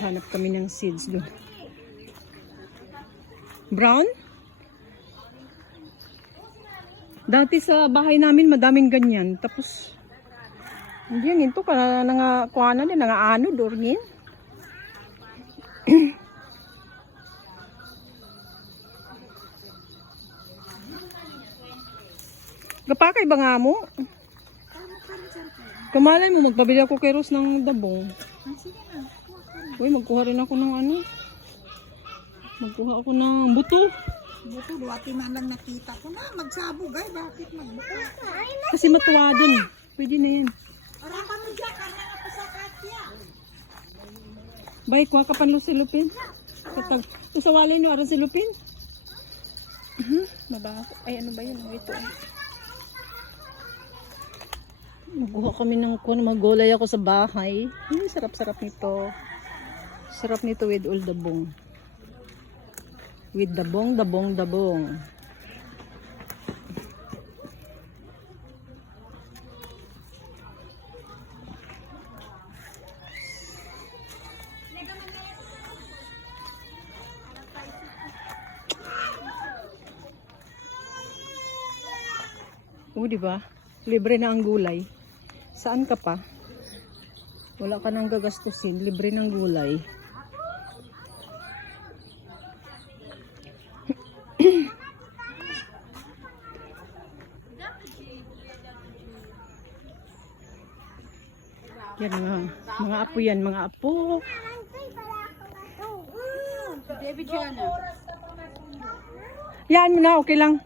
Hanap kami ng seeds doon. Brown? Dati sa bahay namin madaming ganyan. Tapos yan ito ka nga kuana din nga ano dorngin. Gapakay ba nga mo? Kamalay mo magpabili ako kay Rose ng dabong. Uy, magkuha rin ako ng ano. Magkuha ako ng buto. Buto, duwati man lang nakita ko na. Magsabog ay, bakit magbuto? Kasi matuwa dun. Pwede na yan. Para ka mo dyan, karna ako sa katya. Bay, kuha ka pan silupin. Usawalin mo aron silupin. Mabaho. Ay, ano ba yun? Ito. Magkuha kami ng magulay ako sa bahay. Sarap-sarap nito. Sarap nito with all dabong. With dabong. Di ba? Libre na ang gulay. Saan ka pa? Wala ka nang gagastusin. Libre ng gulay. Yan mga apo yan, mga apo. Yan mo na, okay lang.